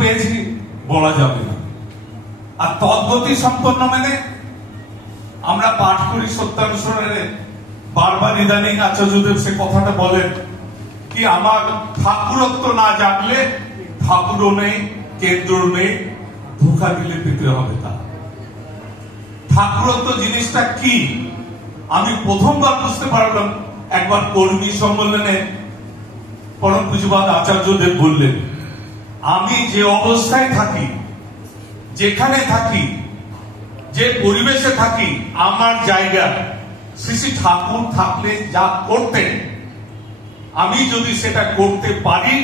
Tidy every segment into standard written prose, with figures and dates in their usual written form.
পেয়েছি বলা যাবে না। আর তদ্গতি সম্পন্ন মানে আমরা পাঠ করি সত্যানুসরণে, বারবার ইদানিং আচার্যদেব সে কথাটা বলেন কি, আমার ঠাকুরত্ব না জাগলে ঠাকুরও নেই, কেন্দ্র নেই, ধোঁকা দিলে পেতে হবে। তা ঠাকুরত্ব জিনিসটা কি আমি প্রথমবার বুঝতে পারলাম একবার কর্মী সম্মেলনে পরম পূজ্যপাদ আচার্যদেব বললেন, আমি যে অবস্থায় থাকি, যেখানে থাকি, যে পরিবেশে থাকি, আমার জায়গা শ্রী শ্রী ঠাকুর থাকলে যা করতেন, আমি যদি সেটা করতে পারি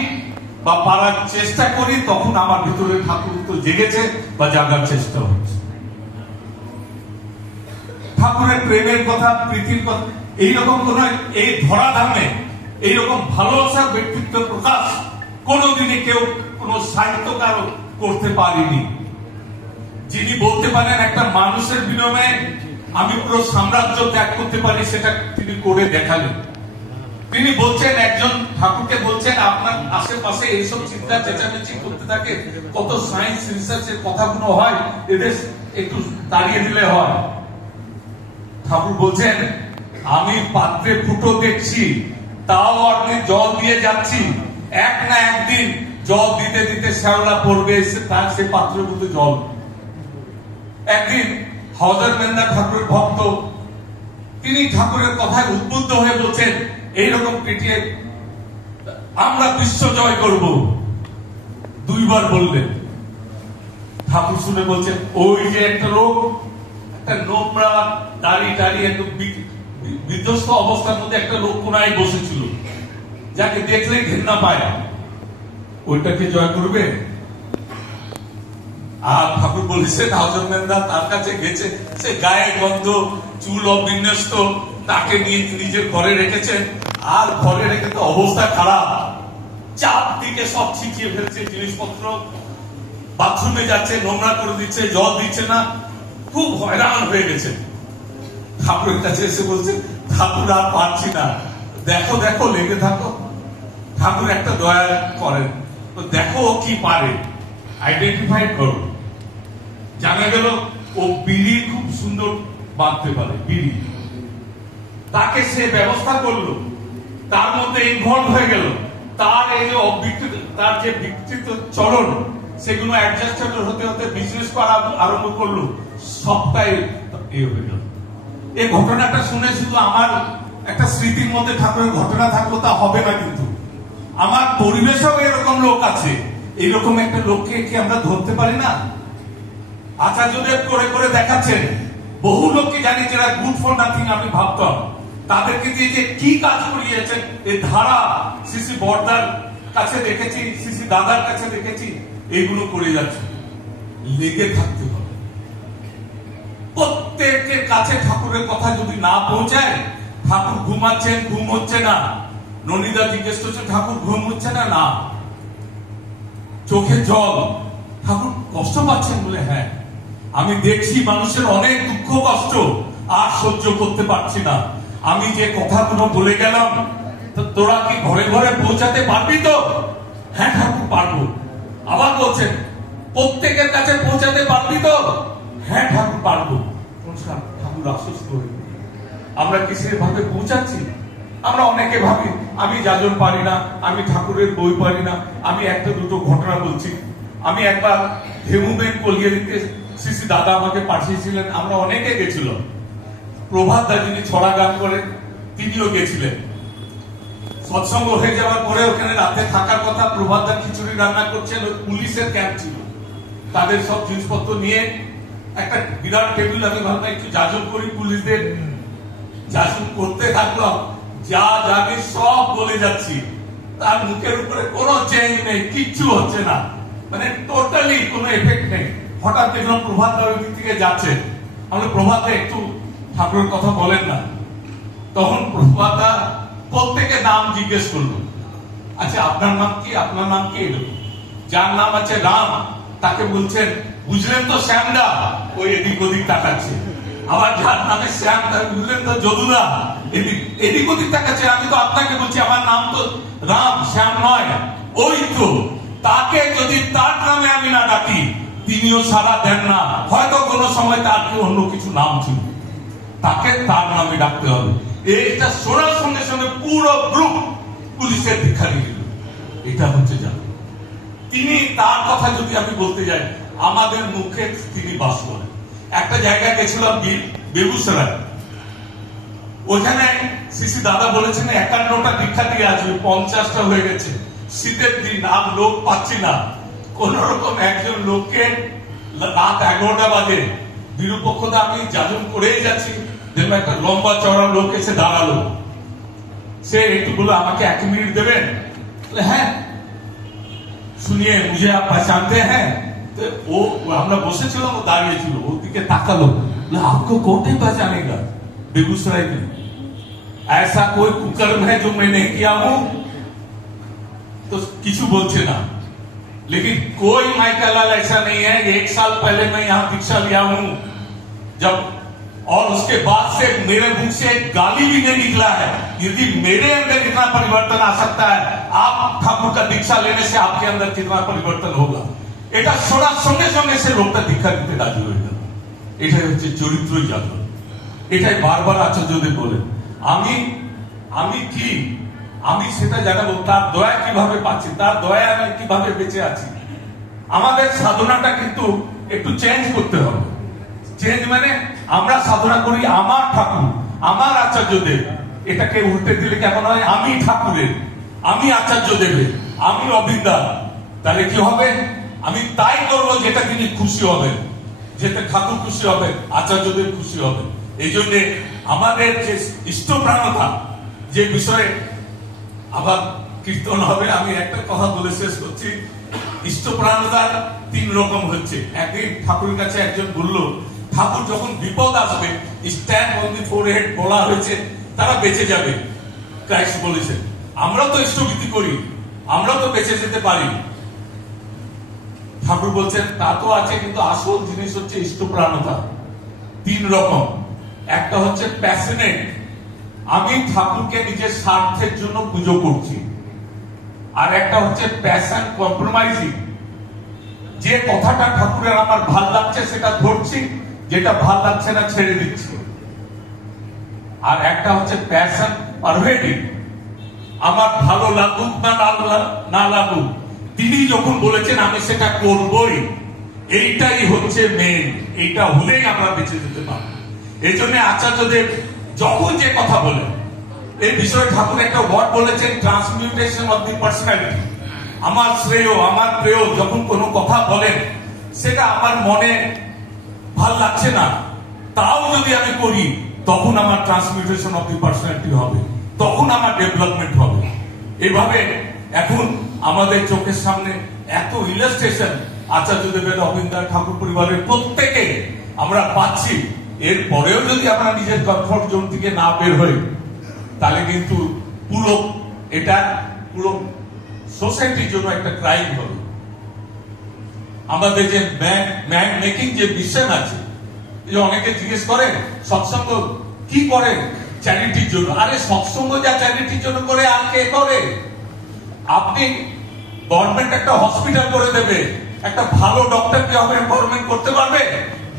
বা পারার চেষ্টা করি, তখন আমার ভিতরে ঠাকুরত্ব জেগেছে বা জাগার চেষ্টা হচ্ছে। ঠাকুরের প্রেমের কথা, প্রীতির কথা, এইরকম কোন এই ধরাধামে এইরকম ভালোবাসার ব্যক্তিত্ব প্রকাশ কোনদিনই কেউ কোন সাহিত্যকারও করতে পারেনি। যিনি বলতে পারেন একটা মানুষের বিনিময়ে আমি পুরো সাম্রাজ্য ত্যাগ করতে পারি, সেটা তিনি করে দেখালেন। তিনি বলছেন, একজন ঠাকুরকে বলছেন, আপনার আশেপাশে এইসব চিন্তা চেঁচামেচি করতে থাকে, কত সায়েন্স রিসার্চের কথাগুলো হয়, এদের একটু দাঁড়িয়ে দিলে হয়। ঠাকুর বলছেন, আমি পাত্রে ফুটো দেখছি, তাও আপনি জল দিয়ে যাচ্ছি, এক না একদিন জল দিতে দিতে শ্যাওলা পড়বে, তার সে পাত্রের মধ্যে জল। একদিন হাজার মেন্দা ঠাকুরের ভক্ত, তিনি ঠাকুরের কথায় উদ্বুদ্ধ হয়ে বলছেন, এইরকম পিটিয়ে আমরা বিশ্ব জয় করব, দুইবার বললেন। ঠাকুর শুনে বলছেন, ওই যে একটা লোক, একটা নোংরা দাড়ি টাড়ি একদম বিধ্বস্ত অবস্থার মধ্যে একটা লোক কোনায় বসেছিল, যাকে দেখলে ঘৃণা পায়, ওইটাকে জয় করবে? আর ঠাকুর বলেছেন, হাজার মেন্দা তার কাছে গেছে, সে গায়ে গন্ধ, চুল অবিন্যস্ত, তাকে নিয়ে নিজের ঘরে রেখেছেন। আর ঘরে রেখে তো অবস্থা খারাপ, চারদিকে সব ছিটিয়ে ফেলছে জিনিসপত্র, বাথরুমে যাচ্ছে, নোংরা করে দিচ্ছে, জল দিচ্ছে না, খুব হয়রান হয়ে গেছে। ঠাকুরের কাছে এসে বলছে, ঠাকুর আর পারছি না, দেখো দেখো, লেগে থাকো। ঠাকুর একটা দয়া করেন, তো দেখো ও কি পারে, আইডেন্টিফাই করো। জানা গেল ও বিড়ি খুব সুন্দর বাঁধতে পারে, বিড়ি। তাকে সে ব্যবস্থা করলো, তার মধ্যে ইনভলভ হয়ে গেল, তার এই যে অবিকৃত, তার যে বিকৃত চলন, সেগুলো অ্যাডজাস্টেড হতে হতে বিজনেস করা আরম্ভ করলো, সবটাই হয়ে গেল। এই ঘটনাটা শুনে শুধু আমার একটা স্মৃতির মধ্যে ঠাকুরের ঘটনা থাকলো তা হবে না, কিন্তু আমার পরিবেশেও এরকম লোক আছে। এইরকম একটা লোককে কি আমরা ধরতে পারি না? আচার্যদেব করে করে দেখাচ্ছেন, বহু লোককে জানি যারা গুড ফর নাথিং আমি ভাবতাম, তাদেরকে দিয়ে যে কি কাজ করিয়েছেন, এই ধারা শ্রী বর্দার কাছে দেখেছি, শ্রী দাদার কাছে দেখেছি, এইগুলো করে যাচ্ছে। লেগে থাকতে হবে, প্রত্যেকের কাছে ঠাকুরের কথা যদি না পৌঁছায়, ঠাকুর ঘুমাচ্ছেন, ঘুম হচ্ছে না, ননিদা জিজ্ঞেস করছেন, ঠাকুর ঘুম হচ্ছে না? না। চোখে জল, ঠাকুর কষ্ট পাচ্ছেন বলে? হ্যাঁ, আমি দেখছি মানুষের অনেক দুঃখ কষ্ট, আর সহ্য করতে পারছি না, আমি যে কথাগুলো বলে গেলাম তোরা কি ঘরে ঘরে পৌঁছাতে পারবি তো? হ্যাঁ ঠাকুর পারবো। আবার বলছেন, প্রত্যেকের কাছে পৌঁছাতে পারবি তো? হ্যাঁ ঠাকুর পারবো। ঠাকুর আশ্বস্ত হয়ে, আমরা কি সেভাবে পৌঁছাচ্ছি? আমরা অনেকে ভাবি আমি যাজন পারি না, আমি ঠাকুরের বই পারি না। আমি একটা দুটো ঘটনা বলছি। আমি একবার হেমুবেন কলিয়ারিতে শ্রী শ্রী দাদা আমাকে পাঠিয়েছিলেন, আমরা অনেকে গেছিল। প্রভাত দা যিনি ছড়া গান করেন, তিনিও গেছিলেন। সৎসঙ্গ হয়ে যাওয়ার পরে ওখানে রাতে থাকার কথা, প্রভাত দা খিচুড়ি রান্না করছেন, ওই পুলিশের ক্যাম্প ছিল, তাদের সব জিনিসপত্র নিয়ে একটা বিরাট টেবিল, আমি ভাবলাম একটু যাজন করি, পুলিশদের যাজন করতে থাকলাম, যা জানি সব বলে যাচ্ছি, তার মুখের উপরে কোনো চেঞ্জ নেই, কিচ্ছু হচ্ছে না, মানে টোটালি কোনো এফেক্ট নেই। হঠাৎ দেখলাম প্রভাত দা ওই দিক থেকে যাচ্ছে, আমরা প্রভাত দা একটু ঠাকুরের কথা বলেন না। তখন প্রভাত দা প্রত্যেকের নাম জিজ্ঞেস করলো, আচ্ছা আপনার নাম কি, আপনার নাম কি? এলো যার নাম আছে রাম, তাকে বলছেন, বুঝলেন তো শ্যামদা, ওই এদিক ওদিক তাকাচ্ছে। আবার যার নামে শ্যাম, তাকে বুঝলেন তো যদুদা, এদিক ওদিক তাকাচ্ছে। আমি তো আপনাকে বলছি আমার নাম তো রাম, শ্যাম নয়। ওই তো তাকে যদি তার নামে তিনিও সাড়া দেন না, হয়তো কোনো সময় তার অন্য কিছু নাম ছিল, তাকে তার নামে ডাকতে হবে। এইটা শোনার সঙ্গে সঙ্গে পুরো গ্রুপ পুলিশের দীক্ষা নিয়ে নিল। এটা হচ্ছে জানো, তিনি তার কথা যদি আমি বলতে যাই, আমাদের মুখে তিনি বাস করেন। একটা জায়গায় গেছিলাম বেগুসরাই, ওখানে সিসি দাদা বলেছেন 51টা দীক্ষা দিয়ে আসবে, 50টা হয়ে গেছে। শীতের দিন আর লোক পাচ্ছি না, কোন রকম একজন লোককে রাত 11টা বাজে বিরূপক্ষতা আমি যাজন করেই যাচ্ছি, দেখবো একটা লম্বা চড়া লোক এসে দাঁড়ালো। সে একটু বললো আমাকে 1 মিনিট দেবেন? হ্যাঁ। শুনিয়ে মুঝে আপ পहचानते हैं? ও আমরা বসেছিলাম, ও দাঁড়িয়েছিল, ওর দিকে তাকালো, आपको कौन नहीं पहचानेगा बेगूसराय में? ऐसा कोई कुकर्म है जो मैं नहीं किया हूं? तो किसी बोलते ना, लेकिन कोई माइकल लाल ऐसा नहीं है। 1 साल पहले मैं यहां दीक्षा लिया हूं जब, और उसके बाद से मेरे मुंह से एक गाली भी नहीं निकला है। यदि मेरे अंदर इतना परिवर्तन आ सकता है, आप ठाकुर का दीक्षा लेने से आपके अंदर कितना परिवर्तन होगा। এটা শোনার সঙ্গে সঙ্গে সে লোকটা দীক্ষা দিতে রাজি হয়ে গেল। এটাই হচ্ছে চরিত্রই জাগরণ। এটাই বারবার আচার্যদেব বলেন, আমি কি, আমি সেটা জানাবো, তার দয়া কিভাবে পাচ্ছি, তার দয়া আমি কিভাবে বেঁচে আছি। আমাদের সাধনাটা কিন্তু একটু চেঞ্জ করতে হবে। চেঞ্জ মানে আমরা সাধনা করি আমার ঠাকুর, আমার আচার্যদেব, এটাকে উল্টে দিলে কেমন হয়, আমি ঠাকুরের, আমি আচার্যদেবের, আমি অবিন্দা। তাহলে কি হবে, আমি তাই করবো যেটা তিনি খুশি হবেন, যেটা ঠাকুর খুশি হবে, আচার্যদেব খুশি হবে। এই জন্য আমাদের যে ইষ্টপ্রাণতা, যে বিষয়ে আবার কীর্তন হবে, আমি একটা কথা বলে শেষ করছি। ইষ্টপ্রাণতার 3 রকম হচ্ছে। একদিন ঠাকুরের কাছে একজন বলল, ঠাকুর যখন বিপদ আসবে, স্ট্যান্ড অন দি ফোরহেড বলা হয়েছে, তারা বেঁচে যাবে। ক্রাইস্ট বলেছেন, আমরা তো ইষ্টভীতি করি, আমরা তো বেঁচে যেতে পারি। ঠাকুর বলছেন তা তো আছে, কিন্তু আসল জিনিস হচ্ছে ইষ্টপ্রাণতা। 3 রকম। একটা হচ্ছে প্যাশনেট, আমি ঠাকুরকে নিজের স্বার্থের জন্য পুজো করছি। আর একটা হচ্ছে প্যাশন কম্প্রোমাইজিং, যে কথাটা ঠাকুরের আমার ভাল লাগছে সেটা ধরছি, যেটা ভাল লাগছে না ছেড়ে দিচ্ছি। আর একটা হচ্ছে প্যাশন পারভেটিং, আমার ভালো লাগুক না লাগুক, তিনি যখন বলেছেন আমি সেটা করবই, এইটাই হচ্ছে মেন। এইটা হলেই আমরা বেঁচে যেতে পারবো। এই জন্য আচার্যদেব যখন যে কথা বলেন, এই বিষয়ে ঠাকুর একটা ওয়ার্ড বলেছেন, ট্রান্সমিউটেশন অফ দি পার্সোনালিটি। আমার শ্রেয়, আমার প্রেয় যখন কোনো কথা বলেন, সেটা আমার মনে ভাল লাগছে না, তাও যদি আমি করি, তখন আমার ট্রান্সমিউটেশন অফ দি পার্সোনালিটি হবে, তখন আমার ডেভেলপমেন্ট হবে। এভাবে এখন আমাদের চোখের সামনে এত ইলাস্ট্রেশন আচার্যদেবের, অবিন্দা, ঠাকুর পরিবারের প্রত্যেকে আমরা পাচ্ছি। এর পরেও যদি আমরা নিজের কমফর্ট জোন থেকে না বের হই, তাহলে কিন্তু পুরো এটা পুরো সোসাইটির জন্য একটা ক্রাইম হবে। আমাদের যে ম্যান মেকিং যে মিশন আছে, যে অনেকে জিজ্ঞেস করে সৎসঙ্গ কি করে চ্যারিটির জন্য। আরে সৎসঙ্গ যা চ্যারিটির জন্য করে, আর কে করে? আপনি গভর্নমেন্ট একটা হসপিটাল করে দেবে, একটা ভালো ডক্টর কে হবে গভর্নমেন্ট করতে পারবে?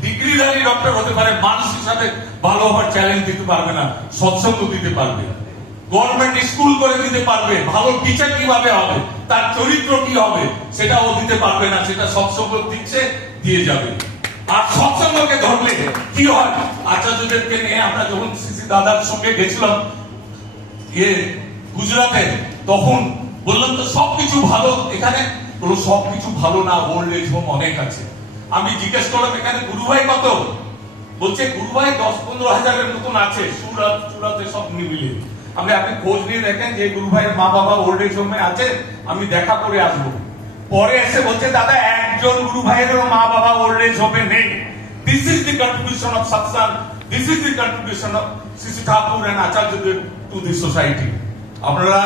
ডিগ্রিধারী ডক্টর হতে পারে, মানুষ হিসাবে ভালো হওয়ার চ্যালেঞ্জ দিতে পারবে না, সৎসঙ্গ দিতে পারবে। গভর্নমেন্ট স্কুল করে দিতে পারবে, ভালো টিচার কিভাবে হবে, তার চরিত্র কি হবে, সেটা ও দিতে পারবে না, সেটা সৎসঙ্গ দিচ্ছে, দিয়ে যাবে। আর সৎসঙ্গকে ধরলে কি হয়, আচার্যদেবকে নিয়ে আমরা যখন সিসি দাদার সঙ্গে গেছিলাম গুজরাটে, তখন বললাম তো সবকিছু ভালো এখানে, বললো সবকিছু ভালো না, ওল্ড এজ হোম অনেক আছে। আমি জিজ্ঞেস করলাম এখানে গুরুভাই কত? বলছে গুরুভাই 10-15 হাজারের মতন আছে, সুরাতে সব মিলিয়ে। আপনি খোঁজ নিয়ে দেখেন যে গুরুভাইয়ের মা বাবা ওল্ড এজ হোমে আছে, আমি দেখা করে আসবো। পরে এসে বলছে দাদা একজন গুরুভাইয়েরও মা বাবা ওল্ড এজ হোমে নেই। This is the contribution of Satsang, this is the contribution of Shri Thakur and Acharyadev to the society. আপনারা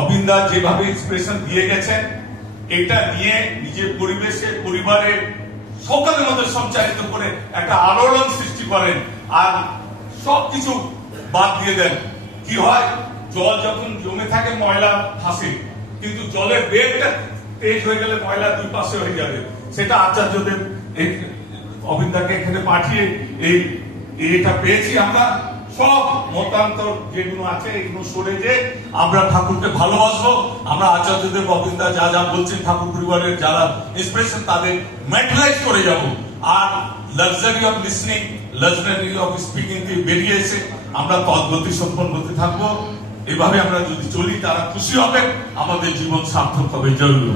অবিন্দা যেভাবে ইন্সপিরেশন দিয়ে গেছেন, এটা নিয়ে নিজের পরিবেশে, পরিবারে সকলের মধ্যে সঞ্চারিত করে একটা আলোড়ন সৃষ্টি করেন, আর সবকিছু বাদ দিয়ে দেন। কি হয়, জল যখন জমে থাকে ময়লা ভাসে, কিন্তু জলের বেগটা তেজ হয়ে গেলে ময়লা দুই পাশে হয়ে যাবে, সেটা আচার্যদের অবিন্দাকে এখানে পাঠিয়ে এটা পেয়েছি আমরা। সব মতান্তর যেগুলো আছে এগুলো সরে যে আমরা ঠাকুরকে ভালোবাসবো, আমরা আচার্যদেব অবিন্দা যা যা বলছেন ঠাকুর পরিবারের যারা ইন্সপিরেশন তাদের ম্যাটেরিয়ালাইজ করে যাব। আর luxury of listening, luxury of speaking থেকে বেরিয়ে এসে আমরা তদ্গতি সম্পন্ন হতে থাকবো। এভাবে আমরা যদি চলি তারা খুশি হবে, আমাদের জীবন সার্থক হবে। জয় গুরু।